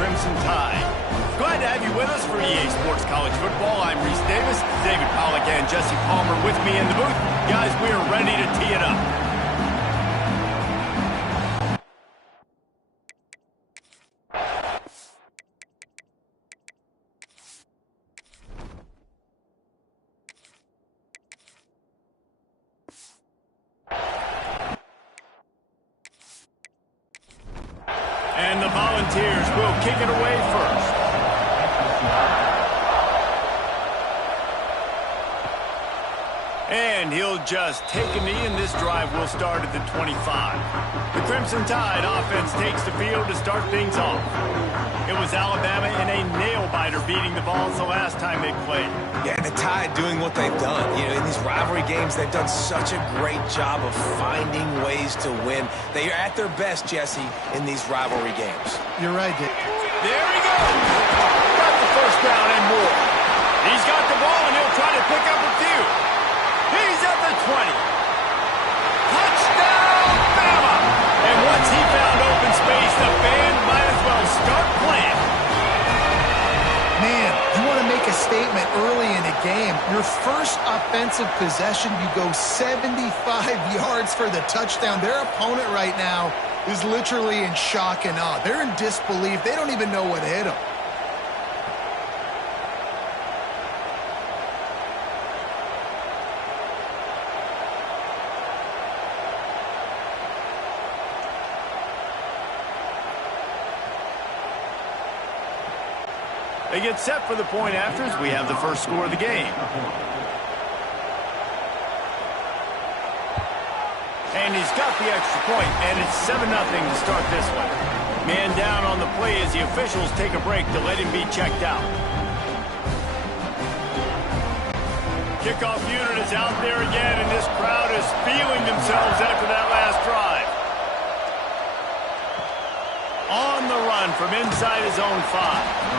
Crimson Tide. Glad to have you with us for EA Sports College Football. I'm Reese Davis, David Pollack, and Jesse Palmer with me in the booth. Guys, we are ready to tee it up. And the Volunteers will kick it away first. And he'll just take a knee, and this drive will start at the 25. The Crimson Tide offense takes the field to start things off. It was Alabama in a nail-biter beating the Vols the last time they played. Yeah, and the Tide doing what they've done. You know, in these rivalry games, they've done such a great job of finding ways to win. They are at their best, Jesse, in these rivalry games. You're right, Dick. There he goes. Got the first down and more. He's got the ball, and he'll try to pick up a few. He's at the 20. Touchdown, Bama! And once he found open space, the band might as well start playing. Man, you want to make a statement early in a game. Your first offensive possession, you go 75 yards for the touchdown. Their opponent right now is literally in shock and awe. They're in disbelief. They don't even know what hit them. They get set for the point afters. We have the first score of the game. And he's got the extra point, and it's 7-0 to start this one. Man down on the play as the officials take a break to let him be checked out. Kickoff unit is out there again, and this crowd is feeling themselves after that last drive. On the run from inside his own 5.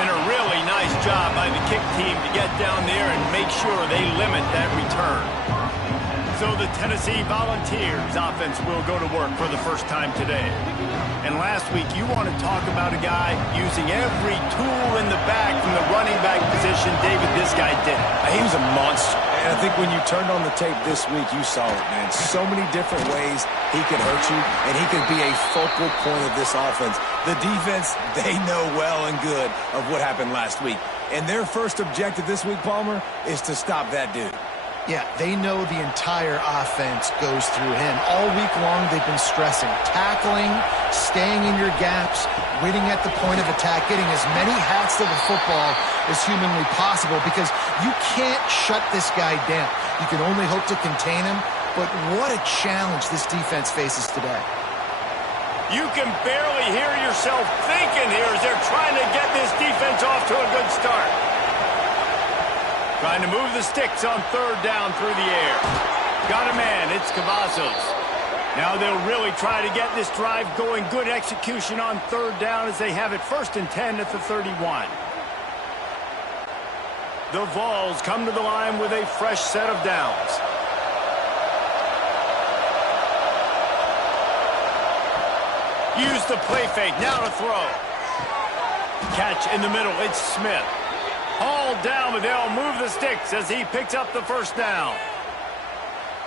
And a really nice job by the kick team to get down there and make sure they limit that return. So the Tennessee Volunteers offense will go to work for the first time today. And last week, you want to talk about a guy using every tool in the bag from the running back position. David, this guy did. He was a monster. And I think when you turned on the tape this week, you saw it, man. So many different ways he could hurt you, and he could be a focal point of this offense. The defense, they know well and good of what happened last week. And their first objective this week, Palmer, is to stop that dude. Yeah, they know the entire offense goes through him. All week long, they've been stressing tackling, staying in your gaps, waiting at the point of attack, getting as many hats to the football as humanly possible, because you can't shut this guy down. You can only hope to contain him, but what a challenge this defense faces today. You can barely hear yourself thinking here as they're trying to get this defense off to a good start. Trying to move the sticks on third down through the air. Got a man, it's Cavazos. Now they'll really try to get this drive going. Good execution on third down as they have it 1st and 10 at the 31. The Vols come to the line with a fresh set of downs. Use the play fake, now to throw. Catch in the middle, it's Smith. Hauled down, but they'll move the sticks as he picks up the first down.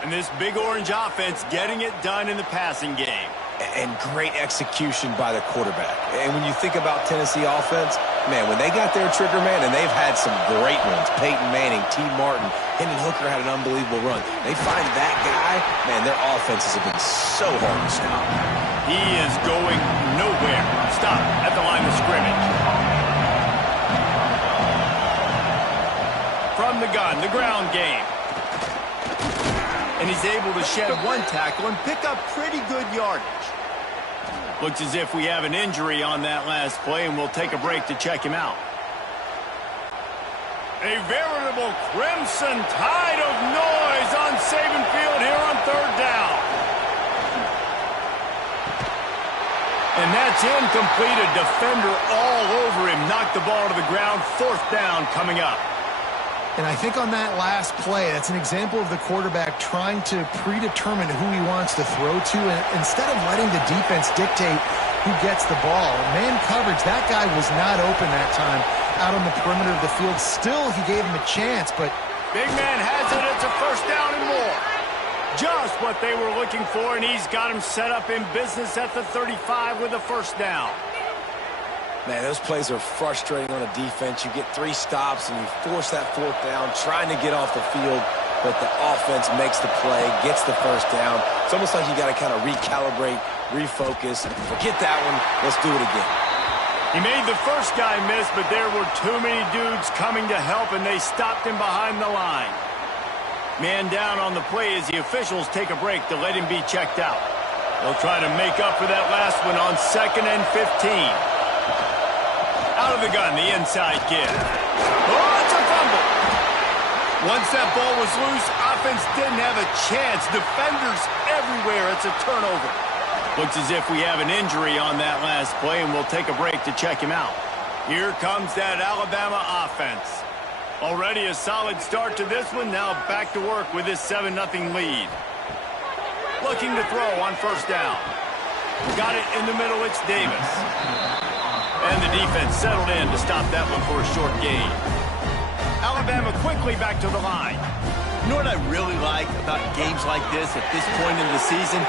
And this big orange offense getting it done in the passing game. And great execution by the quarterback. And when you think about Tennessee offense, man, when they got their trigger man, and they've had some great ones, Peyton Manning, T. Martin, Hendon Hooker had an unbelievable run. They find that guy, man, their offenses have been so hard to stop. He is going nowhere. Stop at the line of scrimmage. From the gun, the ground game. And he's able to shed one tackle and pick up pretty good yardage. Looks as if we have an injury on that last play, and we'll take a break to check him out. A veritable crimson tide of noise on Saban Field here on third down. And that's incomplete. A defender all over him. Knocked the ball to the ground. 4th down coming up. And I think on that last play, that's an example of the quarterback trying to predetermine who he wants to throw to. And instead of letting the defense dictate who gets the ball. Man coverage, that guy was not open that time out on the perimeter of the field. Still, he gave him a chance, but... Big man has it. It's a first down and more. Just what they were looking for, and he's got him set up in business at the 35 with a first down. Man, those plays are frustrating on a defense. You get 3 stops, and you force that 4th down, trying to get off the field, but the offense makes the play, gets the first down. It's almost like you got to kind of recalibrate, refocus. Forget that one. Let's do it again. He made the first guy miss, but there were too many dudes coming to help, and they stopped him behind the line. Man down on the play as the officials take a break to let him be checked out. They'll try to make up for that last one on 2nd and 15. Out of the gun, the inside kid. Oh, it's a fumble. Once that ball was loose, offense didn't have a chance. Defenders everywhere. It's a turnover. Looks as if we have an injury on that last play, and we'll take a break to check him out. Here comes that Alabama offense. Already a solid start to this one. Now back to work with this 7-0 lead. Looking to throw on first down. Got it in the middle. It's Davis. And the defense settled in to stop that one for a short gain. Alabama quickly back to the line. You know what I really like about games like this at this point in the season?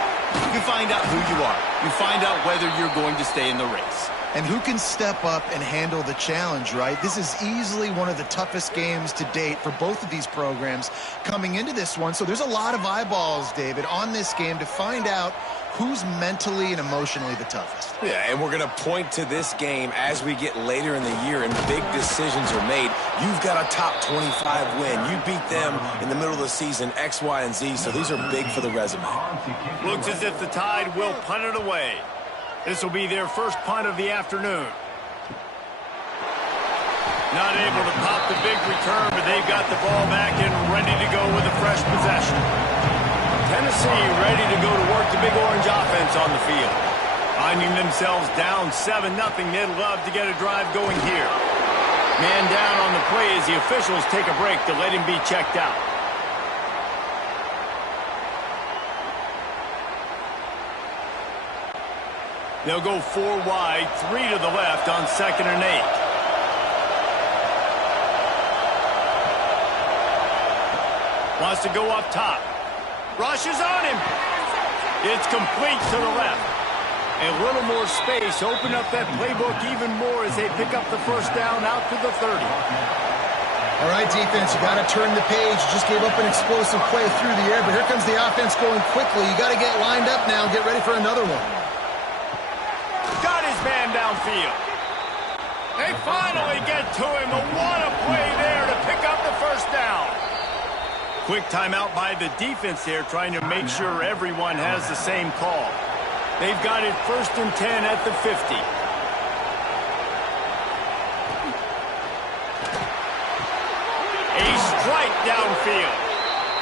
You find out who you are. You find out whether you're going to stay in the race. And who can step up and handle the challenge, right? This is easily one of the toughest games to date for both of these programs coming into this one. So there's a lot of eyeballs, David, on this game to find out who's mentally and emotionally the toughest. Yeah, and we're going to point to this game as we get later in the year and big decisions are made. You've got a top 25 win. You beat them in the middle of the season, X, Y, and Z, so these are big for the resume. Looks as if the Tide will punt it away. This will be their first punt of the afternoon. Not able to pop the big return, but they've got the ball back and ready to go with a fresh possession. Tennessee ready to go to work the Big Orange offense on the field. Finding themselves down 7-0, they'd love to get a drive going here. Man down on the play as the officials take a break to let him be checked out. They'll go 4 wide, 3 to the left on 2nd and 8. Wants to go up top. Rushes on him. It's complete to the left. A little more space. Open up that playbook even more as they pick up the first down out to the 30. All right, defense, you got to turn the page. You just gave up an explosive play through the air, but here comes the offense going quickly. You got to get lined up now. Get ready for another one. Got his man downfield. They finally get to him. What a play there to pick up the first down. Quick timeout by the defense there, trying to make sure everyone has the same call. They've got it 1st and 10 at the 50. A strike downfield.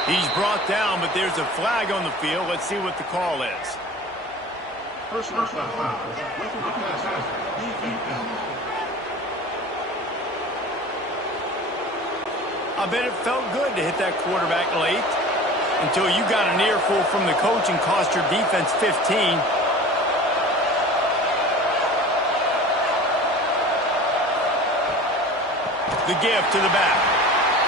He's brought down, but there's a flag on the field. Let's see what the call is. Personal foul. I bet it felt good to hit that quarterback late until you got an earful from the coach and cost your defense 15. The gift to the back.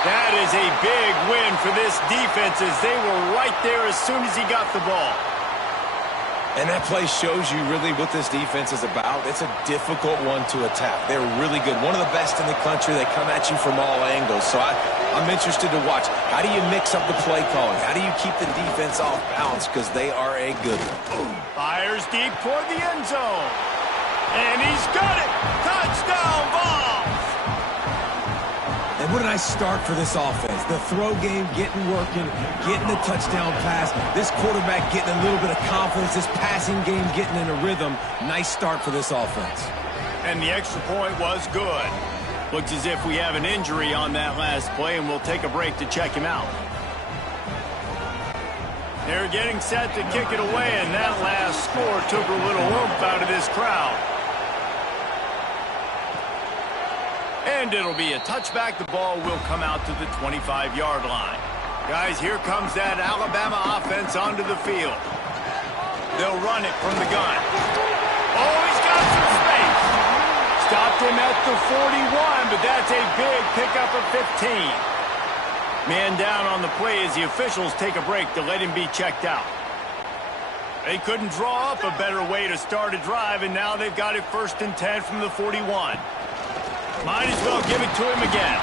That is a big win for this defense as they were right there as soon as he got the ball. And that play shows you really what this defense is about. It's a difficult one to attack. They're really good. One of the best in the country. They come at you from all angles. So I'm interested to watch. How do you mix up the play calling? How do you keep the defense off balance? Because they are a good one. Fires deep toward the end zone. And he's got it. Touchdown ball. And what a nice start for this offense. The throw game getting working, getting the touchdown pass. This quarterback getting a little bit of confidence. This passing game getting in a rhythm. Nice start for this offense. And the extra point was good. Looks as if we have an injury on that last play, and we'll take a break to check him out. They're getting set to kick it away, and that last score took a little oomph out of this crowd. And it'll be a touchback. The ball will come out to the 25-yard line. Guys, here comes that Alabama offense onto the field. They'll run it from the gun. Oh, he's got some space. Stopped him at the 41, but that's a big pickup of 15. Man down on the play as the officials take a break to let him be checked out. They couldn't draw up a better way to start a drive, and now they've got it 1st and 10 from the 41. Might as well give it to him again.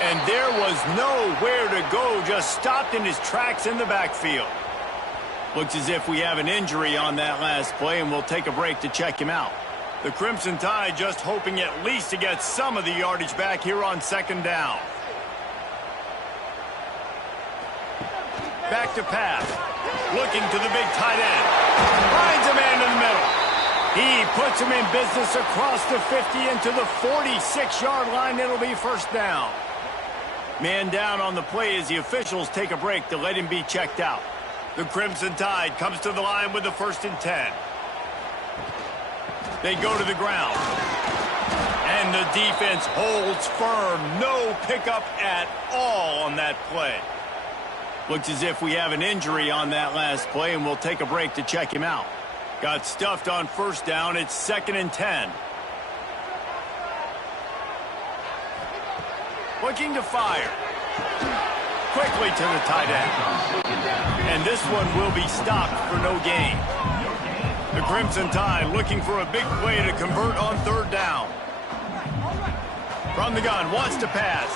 And there was nowhere to go, just stopped in his tracks in the backfield. Looks as if we have an injury on that last play, and we'll take a break to check him out. The Crimson Tide just hoping at least to get some of the yardage back here on 2nd down. Back to pass. Looking to the big tight end. Finds a man in the middle. He puts him in business across the 50 into the 46-yard line. It'll be 1st down. Man down on the play as the officials take a break to let him be checked out. The Crimson Tide comes to the line with the 1st and 10. They go to the ground. And the defense holds firm. No pickup at all on that play. Looks as if we have an injury on that last play, and we'll take a break to check him out. Got stuffed on 1st down. It's 2nd and 10. Looking to fire. Quickly to the tight end. And this one will be stopped for no gain. The Crimson Tide looking for a big play to convert on 3rd down. From the gun, wants to pass.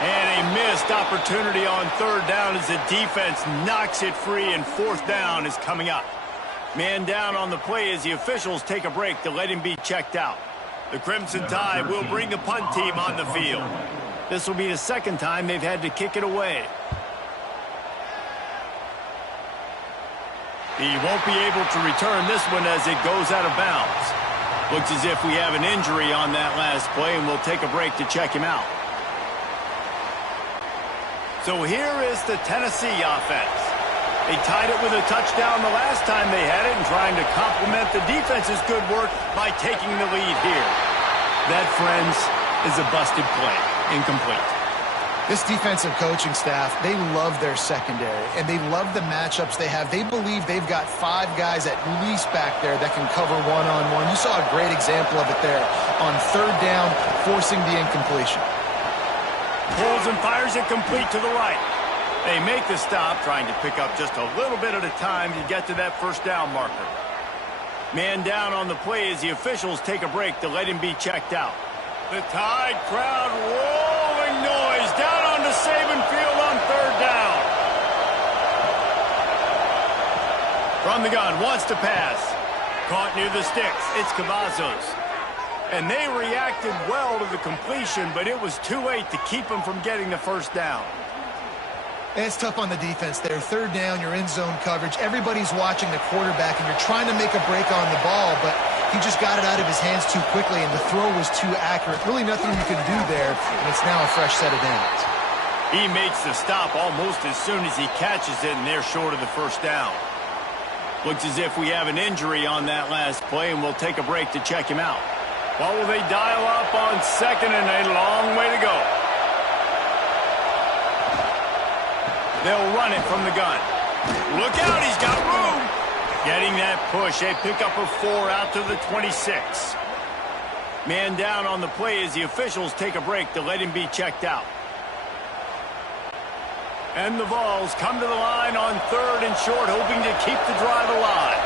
And a missed opportunity on 3rd down as the defense knocks it free, and 4th down is coming up. Man down on the play as the officials take a break to let him be checked out. The Crimson Tide will bring the punt team on the field. This will be the 2nd time they've had to kick it away. He won't be able to return this one as it goes out of bounds. Looks as if we have an injury on that last play, and we'll take a break to check him out. So here is the Tennessee offense. They tied it with a touchdown the last time they had it, and trying to complement the defense's good work by taking the lead here. That, friends, is a busted play. Incomplete. This defensive coaching staff, they love their secondary, and they love the matchups they have. They believe they've got 5 guys at least back there that can cover one-on-one. You saw a great example of it there on 3rd down, forcing the incompletion. Pulls and fires it complete to the right. They make the stop, trying to pick up just a little bit at a time to get to that 1st down marker. Man down on the play as the officials take a break to let him be checked out. The Tide crowd rolling noise down onto Saban Field on 3rd down. From the gun, wants to pass. Caught near the sticks. It's Cavazos. And they reacted well to the completion, but it was too late to keep them from getting the 1st down. It's tough on the defense there. 3rd down, you're in zone coverage. Everybody's watching the quarterback, and you're trying to make a break on the ball, but he just got it out of his hands too quickly, and the throw was too accurate. Really nothing you can do there, and it's now a fresh set of downs. He makes the stop almost as soon as he catches it, and they're short of the 1st down. Looks as if we have an injury on that last play, and we'll take a break to check him out. What will they dial up on 2nd and a long way to go? They'll run it from the gun. Look out, he's got room. Getting that push, a pickup of 4 out to the 26. Man down on the play as the officials take a break to let him be checked out. And the Vols come to the line on 3rd and short, hoping to keep the drive alive.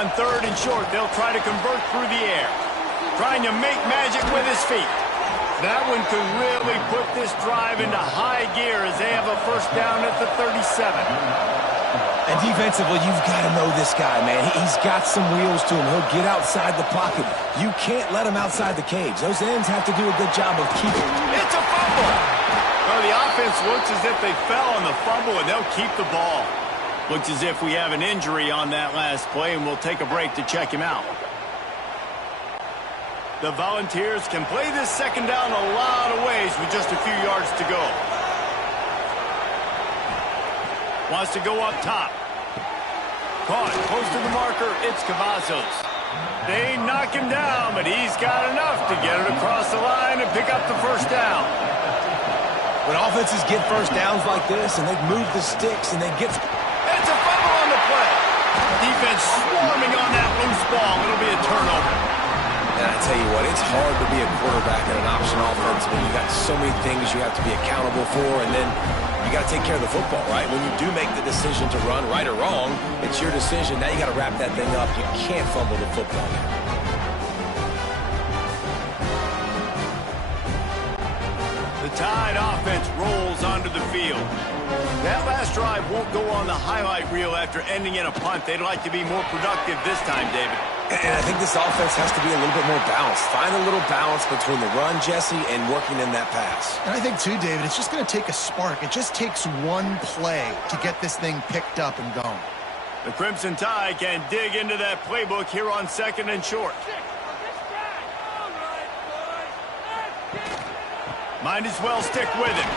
On 3rd and short, they'll try to convert through the air. Trying to make magic with his feet. That one could really put this drive into high gear as they have a 1st down at the 37. And defensively, you've got to know this guy, man. He's got some wheels to him. He'll get outside the pocket. You can't let him outside the cage. Those ends have to do a good job of keeping. It's a fumble. Well, the offense looks as if they fell on the fumble, and they'll keep the ball. Looks as if we have an injury on that last play, and we'll take a break to check him out. The Volunteers can play this 2nd down a lot of ways with just a few yards to go. Wants to go up top. Caught close to the marker. It's Cavazos. They knock him down, but he's got enough to get it across the line and pick up the 1st down. When offenses get 1st downs like this and they move the sticks and they get... It's a fumble defense swarming on that loose ball. It'll be a turnover. And I tell you what, it's hard to be a quarterback in an option offense when you got so many things you have to be accountable for, and then you got to take care of the football, right? When you do make the decision to run, right or wrong, it's your decision. Now you got to wrap that thing up. You can't fumble the football there. The Tide offense rolls onto the field. That last drive won't go on the highlight reel after ending in a punt. They'd like to be more productive this time, David. And I think this offense has to be a little bit more balanced. Find a little balance between the run, Jesse, and working in that pass. And I think, too, David, it's just going to take a spark. It just takes one play to get this thing picked up and going. The Crimson Tide can dig into that playbook here on 2nd and short. Might as well stick with him.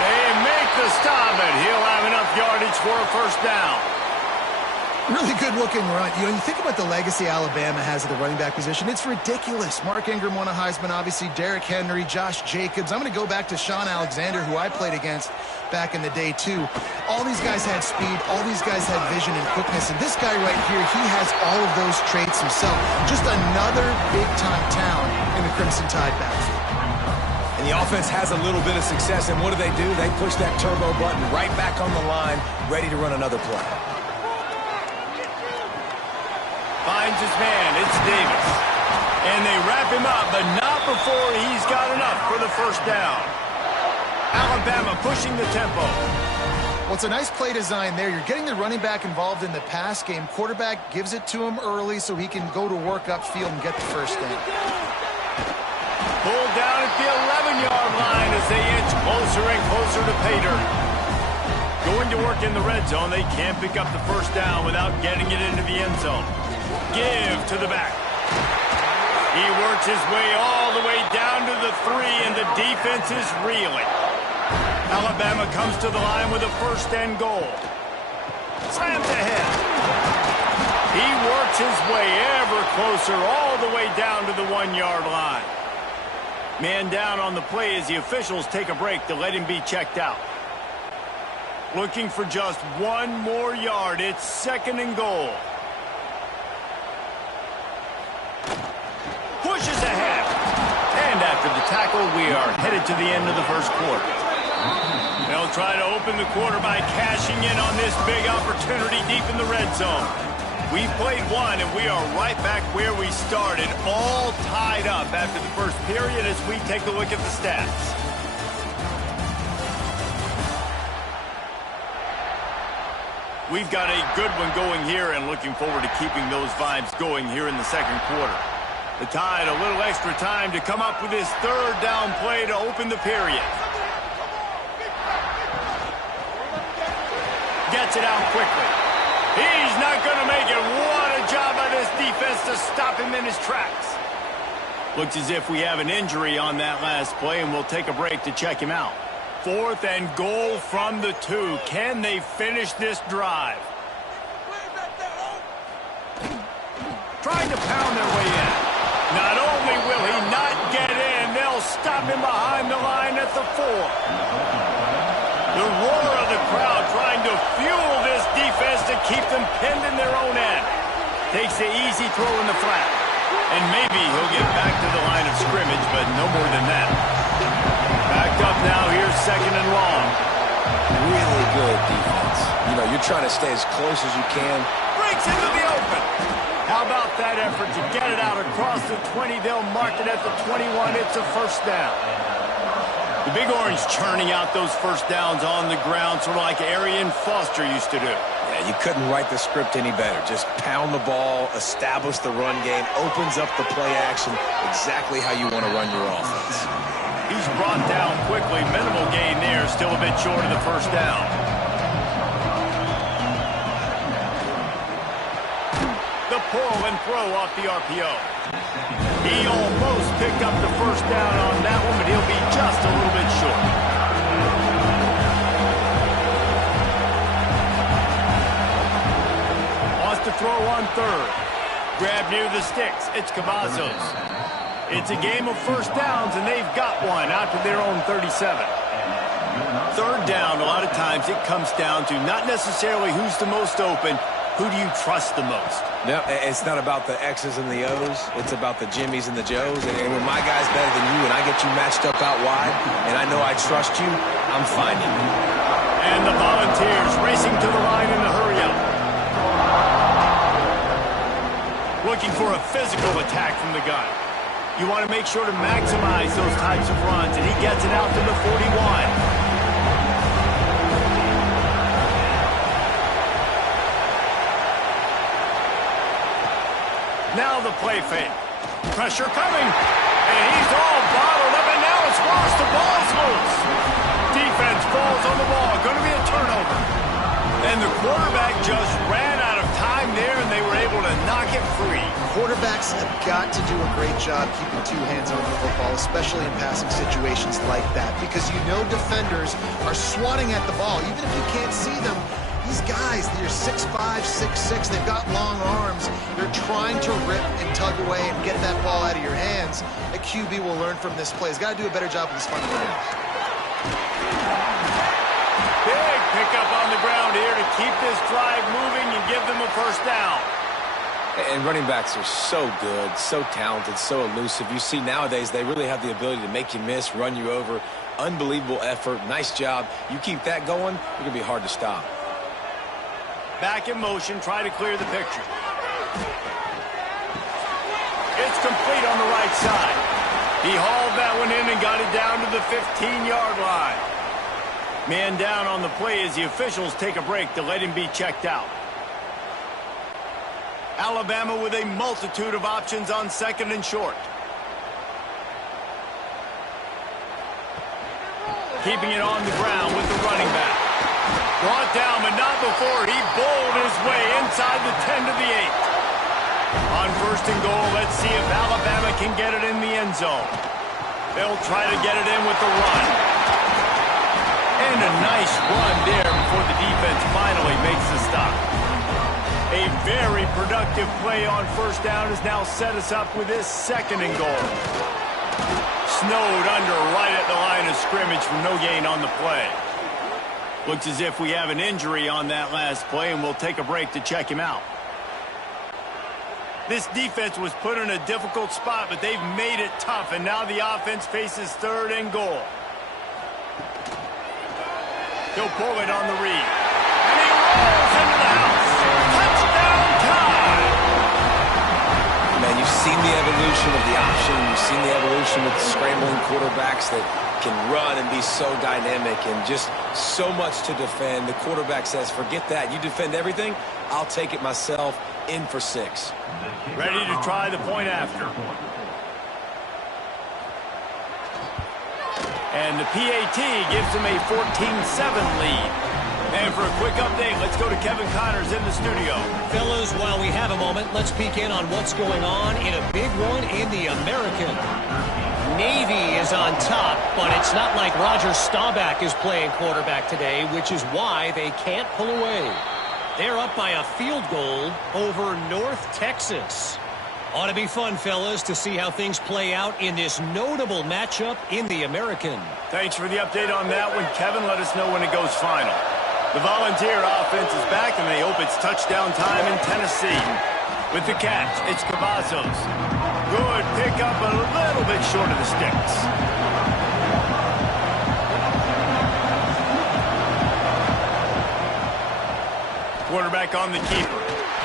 They make the stop, and he'll have enough yardage for a first down. Really good-looking run. You know, you think about the legacy Alabama has at the running back position. It's ridiculous. Mark Ingram won a Heisman, obviously. Derrick Henry, Josh Jacobs. I'm going to go back to Sean Alexander, who I played against back in the day, too. All these guys had speed. All these guys had vision and quickness. And this guy right here, he has all of those traits himself. Just another big-time talent in the Crimson Tide backfield. And the offense has a little bit of success, and what do? They push that turbo button right back on the line, ready to run another play. Finds his man. It's Davis. And they wrap him up, but not before he's got enough for the first down. Alabama pushing the tempo. Well, it's a nice play design there. You're getting the running back involved in the pass game. Quarterback gives it to him early so he can go to work upfield and get the first down. Pulled down at the 11-yard line as they inch closer and closer to pay dirt. Going to work in the red zone, they can't pick up the first down without getting it into the end zone. Give to the back. He works his way all the way down to the 3, and the defense is reeling. Alabama comes to the line with a first and goal. Slams ahead. He works his way ever closer all the way down to the 1-yard line. Man down on the play as the officials take a break to let him be checked out. Looking for just one more yard. It's 2nd and goal. Pushes ahead. And after the tackle, we are headed to the end of the first quarter. They'll try to open the quarter by cashing in on this big opportunity deep in the red zone. We've played one, and we are right back where we started, all tied up after the first period as we take a look at the stats. We've got a good one going here and looking forward to keeping those vibes going here in the second quarter. The Tide a little extra time to come up with this 3rd down play to open the period. Gets it out quickly. He's not going to make it. What a job by this defense to stop him in his tracks. Looks as if we have an injury on that last play, and we'll take a break to check him out. 4th and goal from the 2. Can they finish this drive? Trying to pound their way in. Not only will he not get in, they'll stop him behind the line at the 4. The roar of the crowd trying to fuel this defense to keep them pinned in their own end. Takes the easy throw in the flat. And maybe he'll get back to the line of scrimmage, but no more than that. Backed up now, here's 2nd and long. Really good defense. You know, you're trying to stay as close as you can. Breaks into the open. How about that effort to get it out across the 20? They'll mark it at the 21. It's a first down. The Big Orange churning out those first downs on the ground, sort of like Arian Foster used to do. Yeah, you couldn't write the script any better. Just pound the ball, establish the run game, opens up the play action, exactly how you want to run your offense. He's brought down quickly. Minimal gain there, still a bit short of the first down. The pull and throw off the RPO. He almost picked up the first down on that one, but he'll be just a little bit short. Wants to throw on 3rd. Grab near the sticks. It's Cavazos. It's a game of first downs, and they've got one out to their own 37. 3rd down, a lot of times it comes down to not necessarily who's the most open, Who do you trust the most? No, it's not about the X's and the O's. It's about the Jimmys and the Joes. And when my guy's better than you and I get you matched up out wide and I know I trust you, I'm finding you. And the Volunteers racing to the line in the hurry-up. Looking for a physical attack from the gun. You want to make sure to maximize those types of runs, and he gets it out to the 41. Now the play fake. Pressure coming. And he's all bottled up, and now it's Ross. The ball's loose. Defense falls on the ball. Going to be a turnover. And the quarterback just ran out of time there, and they were able to knock it free. Quarterbacks have got to do a great job keeping two hands on the football, especially in passing situations like that, because you know defenders are swatting at the ball. Even if you can't see them, these guys, they're 6'5", 6'6", they've got long arms. They're trying to rip and tug away and get that ball out of your hands. A QB will learn from this play. He's got to do a better job with his fundamentals. Big pickup on the ground here to keep this drive moving and give them a first down. And running backs are so good, so talented, so elusive. You see nowadays they really have the ability to make you miss, run you over. Unbelievable effort. Nice job. You keep that going, you're going to be hard to stop. Back in motion, try to clear the picture. It's complete on the right side. He hauled that one in and got it down to the 15-yard line. Man down on the play as the officials take a break to let him be checked out. Alabama with a multitude of options on second and short. Keeping it on the ground with the running back. Brought down, but not before he bowled his way inside the 10 to the 8. On first and goal, let's see if Alabama can get it in the end zone. They'll try to get it in with the run. And a nice run there before the defense finally makes the stop. A very productive play on first down has now set us up with this second and goal. Snowed under right at the line of scrimmage for no gain on the play. Looks as if we have an injury on that last play, and we'll take a break to check him out. This defense was put in a difficult spot, but they've made it tough, and now the offense faces third and goal. He'll pull it on the read. And he rolls into the house. Touchdown time! Man, you've seen the evolution of the option. You've seen the evolution with scrambling quarterbacks that can run and be so dynamic and just so much to defend. The quarterback says, forget that. You defend everything, I'll take it myself. In for 6. Ready to try the point after. And the PAT gives them a 14-7 lead. And for a quick update, let's go to Kevin Connors in the studio. Fellas, while we have a moment, let's peek in on what's going on in a big one in the American. Navy is on top, but it's not like Roger Staubach is playing quarterback today, which is why they can't pull away. They're up by a field goal over North Texas. Ought to be fun, fellas, to see how things play out in this notable matchup in the American. Thanks for the update on that one, Kevin. Let us know when it goes final. The Volunteer offense is back, and they hope it's touchdown time in Tennessee. With the catch, it's Cavazos. Good pickup, a little bit short of the sticks. Quarterback on the keeper.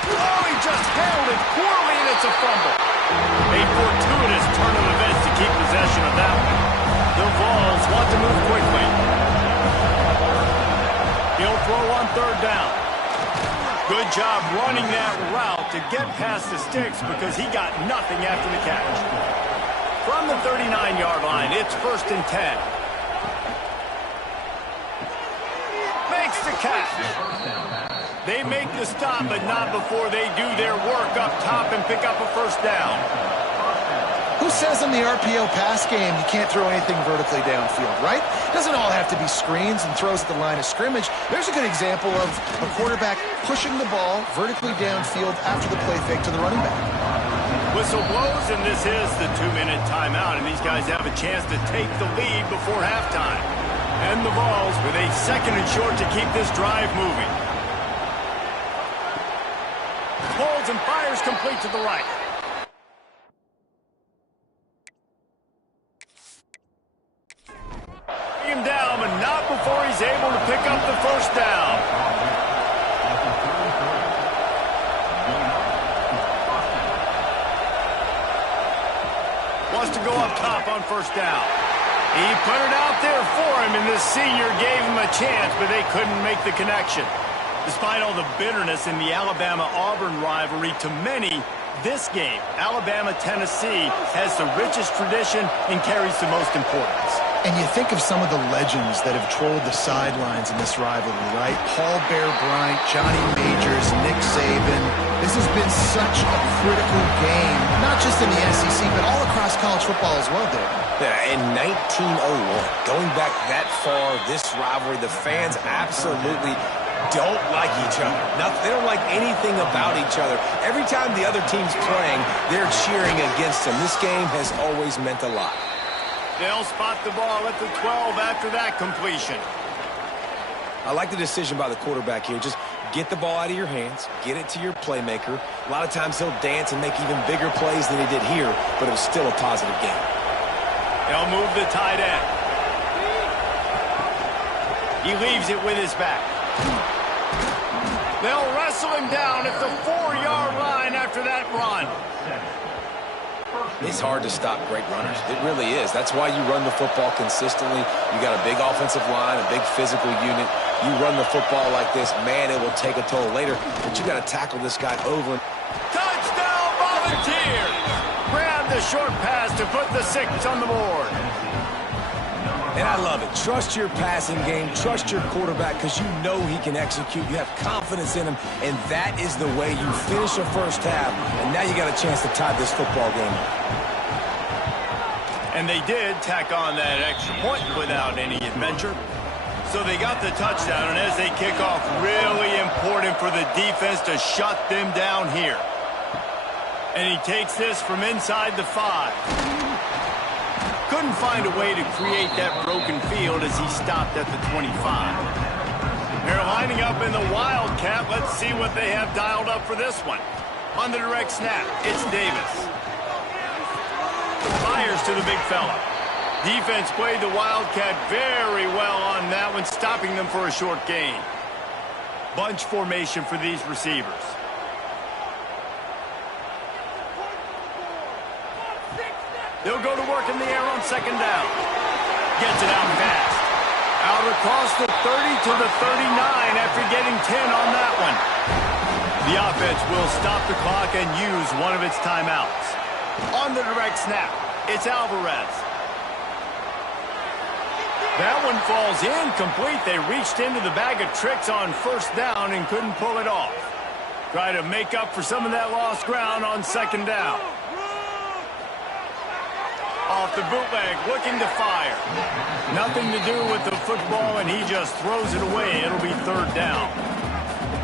Oh, he just handled it poorly, and it's a fumble. A fortuitous turn of events to keep possession of that one. The Vols want to move quickly. He'll throw on third down. Good job running that route to get past the sticks because he got nothing after the catch. From the 39-yard line, it's first and 10. Makes the catch. They make the stop, but not before they do their work up top and pick up a first down. Who says in the RPO pass game you can't throw anything vertically downfield, right? It doesn't all have to be screens and throws at the line of scrimmage. There's a good example of a quarterback pushing the ball vertically downfield after the play fake to the running back. Whistle blows, and this is the 2-minute timeout, and these guys have a chance to take the lead before halftime. And the Vols with a second and short to keep this drive moving. pulls and fires complete to the right. Him down, but not before he's able to pick up the first down. Wants to go up top on first down. He put it out there for him, and this senior gave him a chance, but they couldn't make the connection. Despite all the bitterness in the Alabama-Auburn rivalry, to many, this game, Alabama-Tennessee, has the richest tradition and carries the most importance. And you think of some of the legends that have trolled the sidelines in this rivalry, right? Paul Bear Bryant, Johnny Majors, Nick Saban. This has been such a critical game, not just in the SEC, but all across college football as well, Dave. Yeah, in 1901, going back that far, this rivalry, the fans absolutely don't like each other. They don't like anything about each other. Every time the other team's playing, they're cheering against them. This game has always meant a lot. They'll spot the ball at the 12 after that completion. I like the decision by the quarterback here. Just get the ball out of your hands, get it to your playmaker. A lot of times he'll dance and make even bigger plays than he did here, but it was still a positive game. They'll move the tight end. He leaves it with his back. They'll wrestle him down at the 4-yard line after that run. It's hard to stop great runners. It really is. That's why you run the football consistently. You got a big offensive line, a big physical unit. You run the football like this, man, it will take a toll later. But you got to tackle this guy over. Touchdown, Volunteers! Grab the short pass to put the 6 on the board. And I love it. Trust your passing game. Trust your quarterback because you know he can execute. You have confidence in him, and that is the way you finish a first half. And now you got a chance to tie this football game up. And they did tack on that extra point without any adventure. So they got the touchdown, and as they kick off, really important for the defense to shut them down here. And he takes this from inside the 5. Couldn't find a way to create that broken field as he stopped at the 25. They're lining up in the Wildcat. Let's see what they have dialed up for this one. On the direct snap, it's Davis. Fires to the big fella. Defense played the Wildcat very well on that one, stopping them for a short gain. Bunch formation for these receivers. They'll go to work in the air on second down. Gets it out fast. Out across the 30 to the 39 after getting 10 on that one. The offense will stop the clock and use one of its timeouts. On the direct snap, it's Alvarez. That one falls incomplete. They reached into the bag of tricks on first down and couldn't pull it off. Try to make up for some of that lost ground on second down. Off the bootleg, looking to fire. Nothing to do with the football, and he just throws it away. It'll be third down.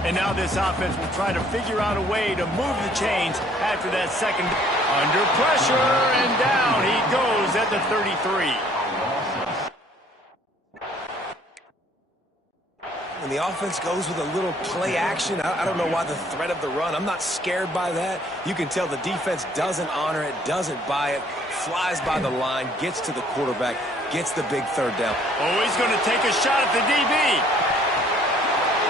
And now this offense will try to figure out a way to move the chains after that second. Under pressure, and down he goes at the 33. When the offense goes with a little play action, I don't know why the threat of the run. I'm not scared by that. You can tell the defense doesn't honor it, doesn't buy it, flies by the line, gets to the quarterback, gets the big third down. Oh, he's going to take a shot at the DB.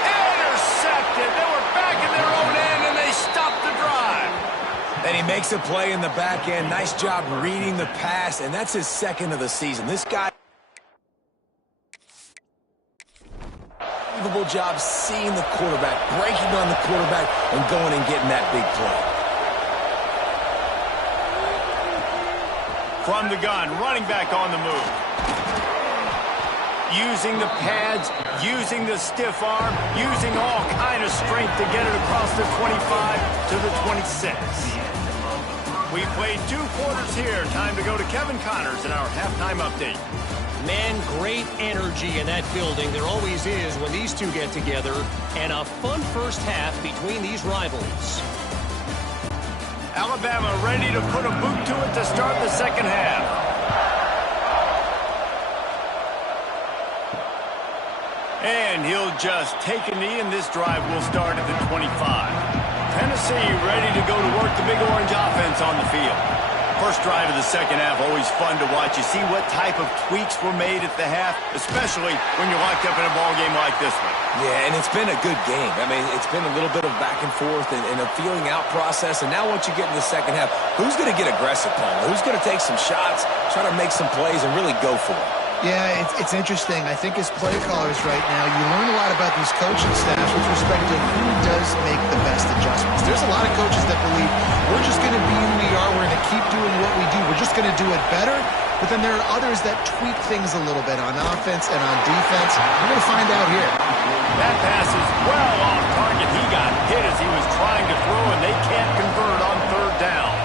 Intercepted. They were back in their own end, and they stopped the drive. And he makes a play in the back end. Nice job reading the pass, and that's his second of the season. This guy... unbelievable job seeing the quarterback, breaking on the quarterback, and going and getting that big play. From the gun, running back on the move. Using the pads, using the stiff arm, using all kind of strength to get it across the 25 to the 26. We played 2 quarters here. Time to go to Kevin Connors in our halftime update. Man, great energy in that building. There always is when these two get together. And a fun first half between these rivals. Alabama ready to put a boot to it to start the second half. And he'll just take a knee, and this drive will start at the 25. Tennessee ready to go to work the Big Orange offense on the field. First drive of the second half, always fun to watch. You see what type of tweaks were made at the half, especially when you're locked up in a ball game like this one. Yeah, and it's been a good game. I mean, it's been a little bit of back and forth and a feeling out process. And now once you get in the second half, who's going to get aggressive, Paul? Who's going to take some shots, try to make some plays, and really go for it? Yeah, it's interesting. I think as play callers right now, you learn a lot about these coaching staffs with respect to who does make the best adjustments. There's a lot of coaches that believe we're just going to be who we are. We're going to keep doing what we do. We're just going to do it better. But then there are others that tweak things a little bit on offense and on defense. We're going to find out here. That pass is well off target. He got hit as he was trying to throw, and they can't convert on third down.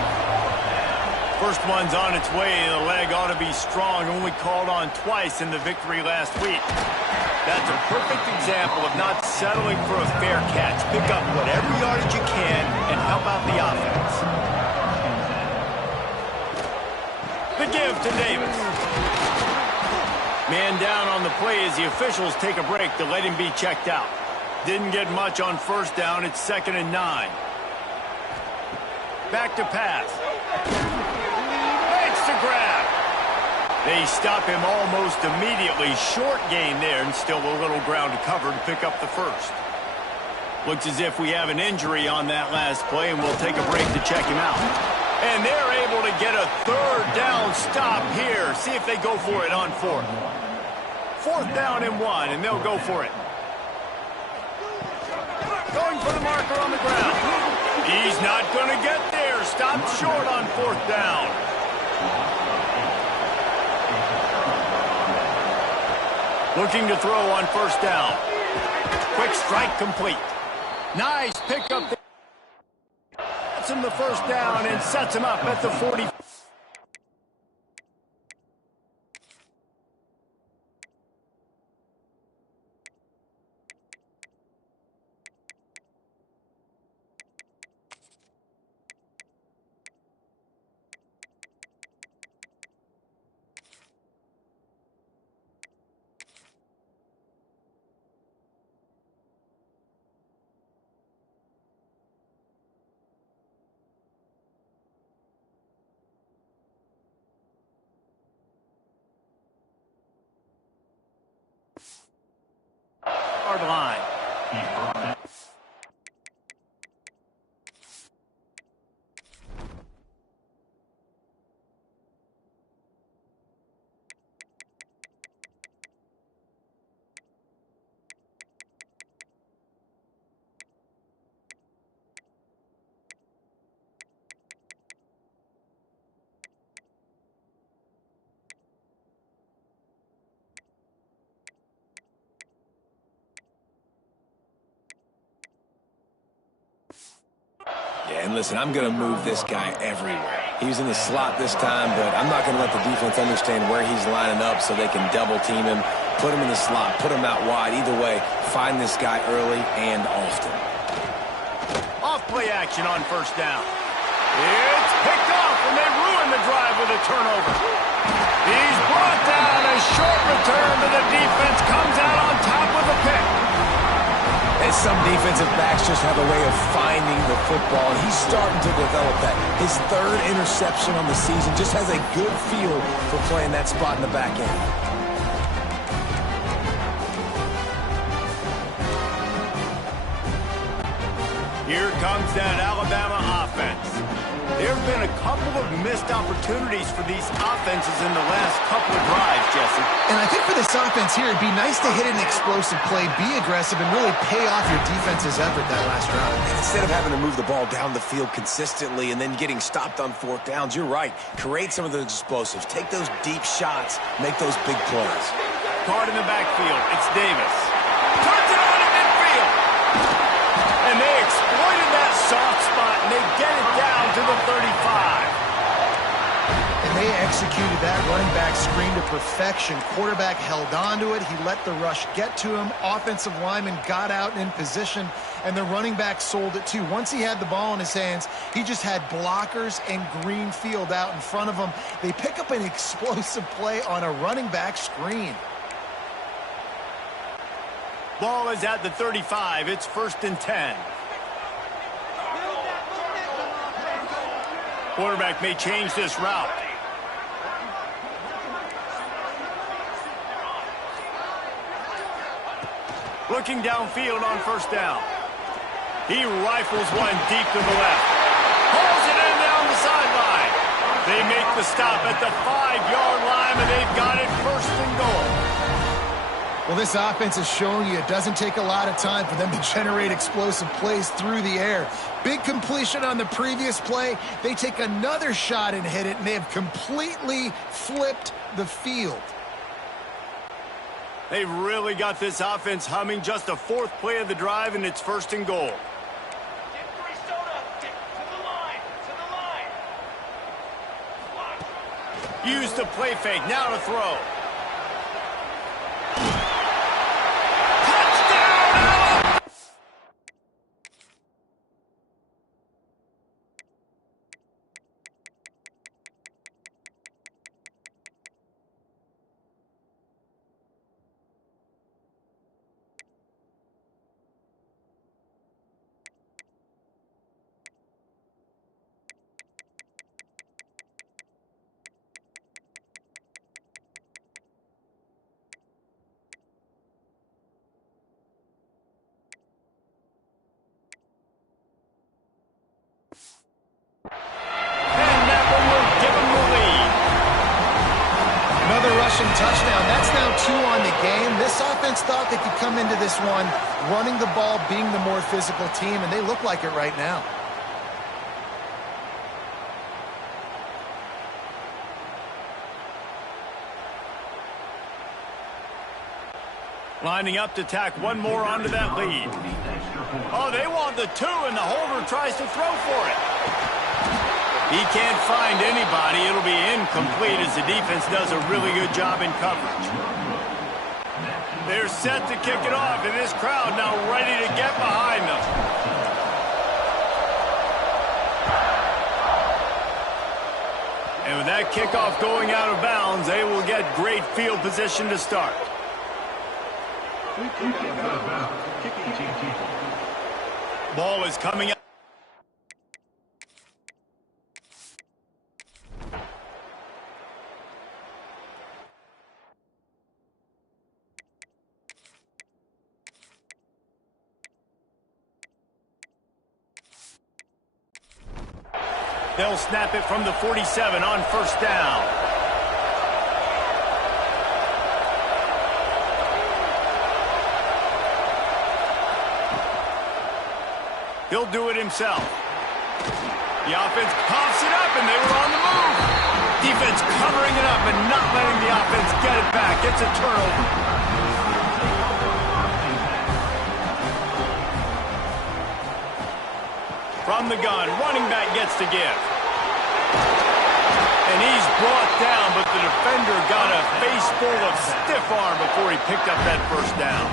First one's on its way. The leg ought to be strong. Only called on twice in the victory last week. That's a perfect example of not settling for a fair catch. Pick up whatever yardage you can and help out the offense. The give to Davis. Man down on the play as the officials take a break to let him be checked out. Didn't get much on first down. It's 2nd and 9. Back to pass. To grab. They stop him almost immediately. Short gain there and still a little ground to cover to pick up the first. Looks as if we have an injury on that last play, and we'll take a break to check him out. And they're able to get a third down stop here. See if they go for it on fourth. 4th down and 1, and they'll go for it. Going for the marker on the ground. He's not going to get there. Stopped short on 4th down. Looking to throw on first down. Quick strike complete. Nice pickup. Gets him the first down and sets him up at the 40. Line. And listen, I'm going to move this guy everywhere. He's in the slot this time, but I'm not going to let the defense understand where he's lining up so they can double team him, put him in the slot, put him out wide. Either way, find this guy early and often. Off play action on first down. It's picked off, and they ruin the drive with a turnover. He's brought down. A short return, but the defense comes out on top with a pick. And some defensive backs just have a way of finding the football, and he's starting to develop that. His 3rd interception on the season, just has a good feel for playing that spot in the back end. Here comes that Alabama offense. There have been a couple of missed opportunities for these offenses in the last couple of drives, Jesse. And I think for this offense here, it'd be nice to hit an explosive play, be aggressive, and really pay off your defense's effort that last drive. And instead of having to move the ball down the field consistently and then getting stopped on 4th downs, you're right. Create some of those explosives. Take those deep shots. Make those big plays. Caught in the backfield. It's Davis. Turns it on in midfield. And they exploited that soft spot, and they get it down to the 35. And they executed that running back screen to perfection. Quarterback held on to it. He let the rush get to him. Offensive lineman got out in position, and the running back sold it too. Once he had the ball in his hands, he just had blockers and green field out in front of him. They pick up an explosive play on a running back screen. Ball is at the 35. It's 1st and 10. Quarterback may change this route. Looking downfield on first down. He rifles one deep to the left. Hauls it in down the sideline. They make the stop at the 5-yard line, and they've got it first and goal. Well, this offense has shown you it doesn't take a lot of time for them to generate explosive plays through the air. Big completion on the previous play. They take another shot and hit it, and they have completely flipped the field. They've really got this offense humming. Just the 4th play of the drive, and it's first and goal. Use the play fake. Now to throw. Touchdown. That's now 2 on the game. This offense thought they could come into this one running the ball, being the more physical team, and they look like it right now. Lining up to tack one more onto that lead. Oh, they want the 2, and the holder tries to throw for it. He can't find anybody. It'll be incomplete as the defense does a really good job in coverage. They're set to kick it off, and this crowd now ready to get behind them. And with that kickoff going out of bounds, they will get great field position to start. Ball is coming up. They'll snap it from the 47 on first down. He'll do it himself. The offense pops it up, and they were on the move. Defense covering it up and not letting the offense get it back. It's a turnover. From the gun, running back gets to give. And he's brought down, but the defender got a face full of stiff arm before he picked up that first down.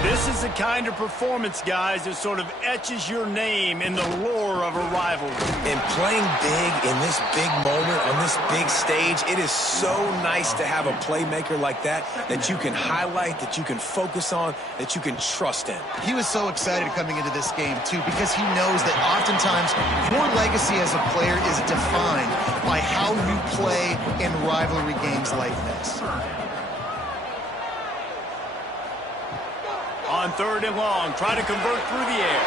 This is the kind of performance, guys, that sort of etches your name in the lore of a rivalry. And playing big in this big moment, on this big stage, it is so nice to have a playmaker like that you can highlight, that you can focus on, that you can trust in. He was so excited coming into this game, too, because he knows that oftentimes your legacy as a player is defined by how you play in rivalry games like this. On 3rd and long, try to convert through the air.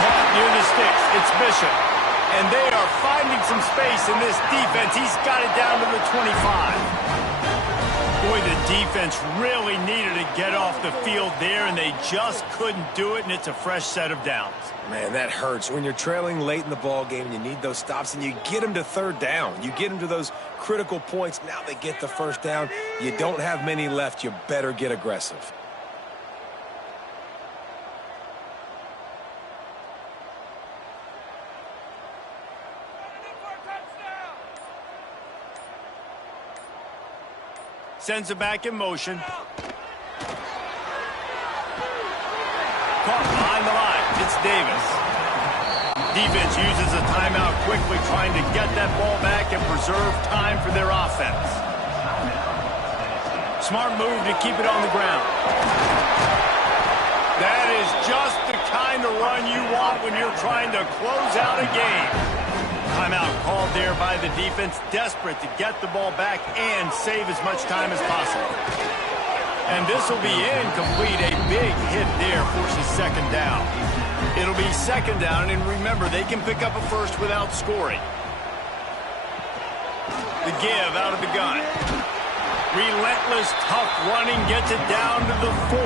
Caught near the sticks. It's Bishop. And they are finding some space in this defense. He's got it down to the 25. Boy, the defense really needed to get off the field there, and they just couldn't do it, and it's a fresh set of downs. Man, that hurts. When you're trailing late in the ball game, you need those stops, and you get them to 3rd down. You get them to those critical points. Now they get the first down. You don't have many left. You better get aggressive. Sends it back in motion. Caught behind the line. It's Davis. Defense uses a timeout quickly, trying to get that ball back and preserve time for their offense. Smart move to keep it on the ground. That is just the kind of run you want when you're trying to close out a game. Timeout called there by the defense, desperate to get the ball back and save as much time as possible. And this will be incomplete. A big hit there forces second down. It'll be second down, and remember, they can pick up a first without scoring. The give out of the gun. Relentless, tough running gets it down to the 4.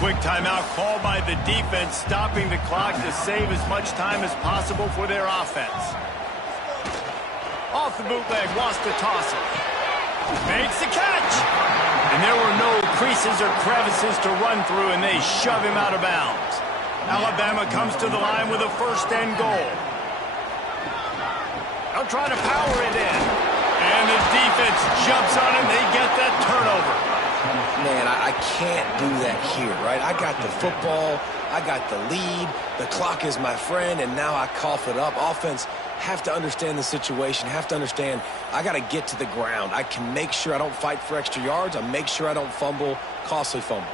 Quick timeout called by the defense, stopping the clock to save as much time as possible for their offense. Off the bootleg, wants to toss it. Makes the catch. And there were no creases or crevices to run through, and they shove him out of bounds. Alabama comes to the line with a first and goal. They'll try to power it in. And the defense jumps on him. They get that turnover. Man, I can't do that here, right? I got the football. I got the lead. The clock is my friend, and now I cough it up. Offense have to understand the situation, have to understand I got to get to the ground. I can make sure I don't fight for extra yards. I make sure I don't fumble, costly fumble.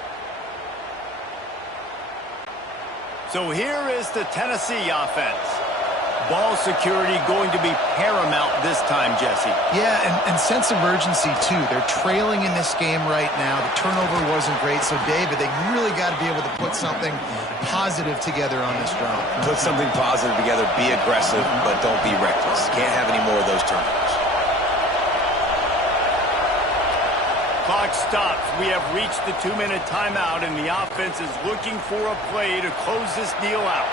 So here is the Tennessee offense. Ball security going to be paramount this time, Jesse. Yeah, and sense of urgency, too. They're trailing in this game right now. The turnover wasn't great. So, David, they really got to be able to put something positive together on this drive. Put something positive together, be aggressive, but don't be reckless. Can't have any more of those turnovers. Clock stops. We have reached the 2-minute timeout, and the offense is looking for a play to close this deal out.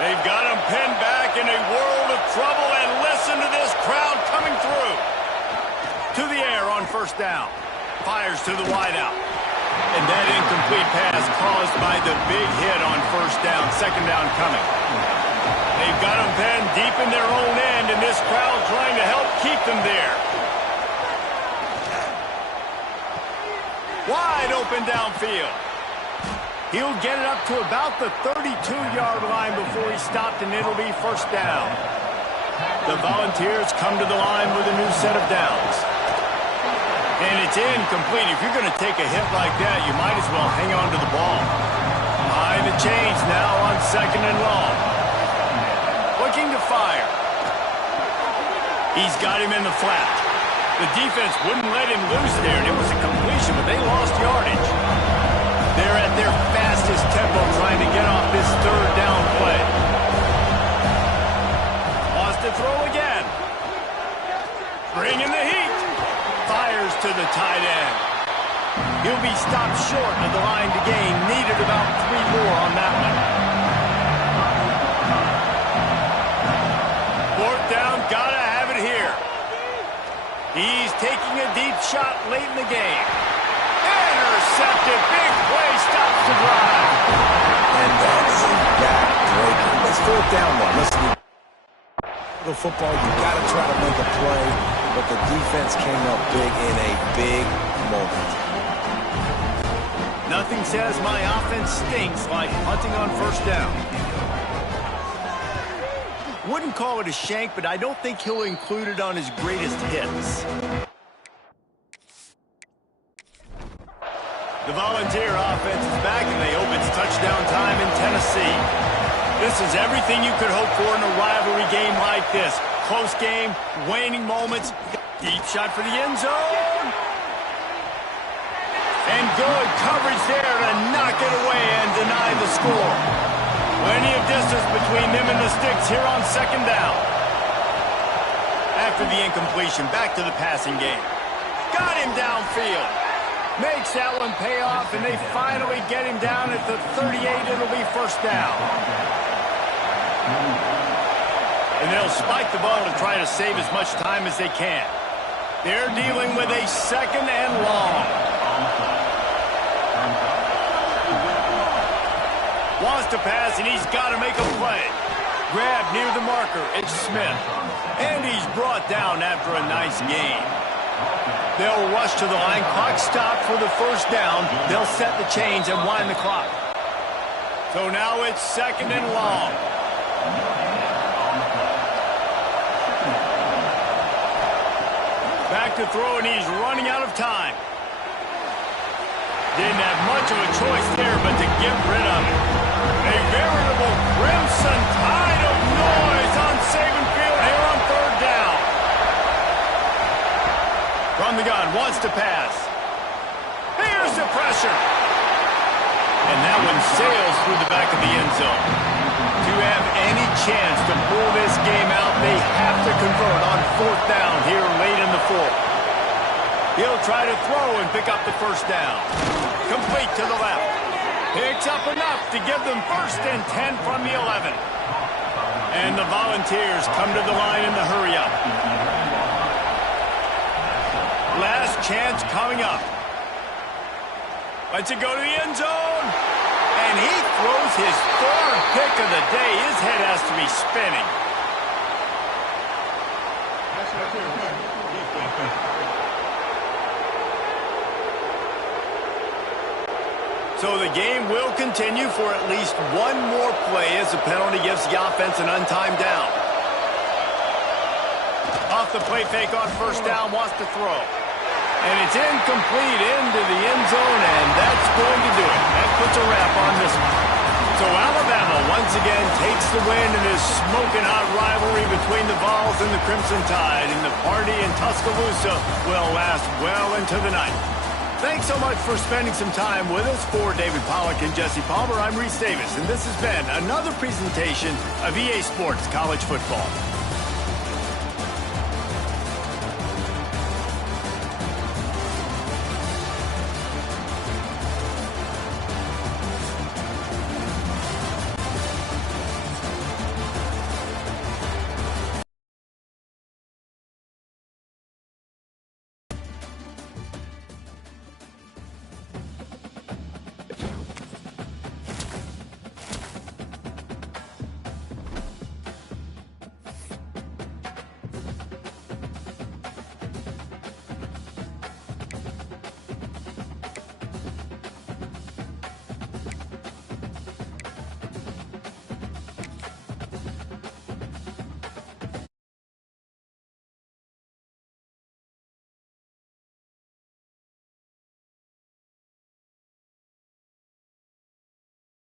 They've got him pinned back in a world of trouble, and listen to this crowd coming through. To the air on first down. Fires to the wideout. And that incomplete pass caused by the big hit on first down. Second down coming. They've got him pinned deep in their own end, and this crowd trying to help keep them there. Wide open downfield. He'll get it up to about the 32-yard line before he stopped, and it'll be first down. The Volunteers come to the line with a new set of downs. And it's incomplete. If you're going to take a hit like that, you might as well hang on to the ball. Behind the chains now on second and long. Looking to fire. He's got him in the flat. The defense wouldn't let him loose there, and it was a completion, but they lost yardage. They're at their fastest tempo trying to get off this third down play. Wants to throw again. Bringing the heat. Fires to the tight end. He'll be stopped short of the line to gain. Needed about 3 more on that one. Fourth down, gotta have it here. He's taking a deep shot late in the game. Intercepted. Big play. Stops the drive. And that is a back-breaker. It's fourth down, though. Listen, the football, you got to try to make a play, but the defense came up big in a big moment. Nothing says my offense stinks like punting on first down. Wouldn't call it a shank, but I don't think he'll include it on his greatest hits. The Volunteer offense is back, and they hope it's touchdown time in Tennessee. This is everything you could hope for in a rivalry game like this. Close game, waning moments, deep shot for the end zone. And good coverage there to knock it away and deny the score. Plenty of distance between them and the sticks here on second down. After the incompletion, back to the passing game. Got him downfield. Makes that one pay off, and they finally get him down at the 38. It'll be first down. And they'll spike the ball to try to save as much time as they can. They're dealing with a second and long. Wants to pass, and he's got to make a play. Grab near the marker. It's Smith. And he's brought down after a nice gain. They'll rush to the line. Clock stopped for the first down. They'll set the chains and wind the clock. So now it's second and long. Back to throw, and he's running out of time. Didn't have much of a choice there but to get rid of it. A veritable crimson tide of noise wants to pass. Here's the pressure. And that one sails through the back of the end zone. To have any chance to pull this game out, they have to convert on 4th down here late in the 4th. He'll try to throw and pick up the first down. Complete to the left. Picks up enough to give them 1st and 10 from the 11. And the Volunteers come to the line in the hurry-up. Last chance coming up. Lets it go to the end zone. And he throws his 3rd pick of the day. His head has to be spinning. So the game will continue for at least one more play as the penalty gives the offense an untimed down. Off the play fake on 1st down, wants to throw. And it's incomplete into the end zone, and that's going to do it. That puts a wrap on this one. So Alabama once again takes the win in this smoking hot rivalry between the Vols and the Crimson Tide, and the party in Tuscaloosa will last well into the night. Thanks so much for spending some time with us. For David Pollack and Jesse Palmer, I'm Reese Davis, and this has been another presentation of EA Sports College Football.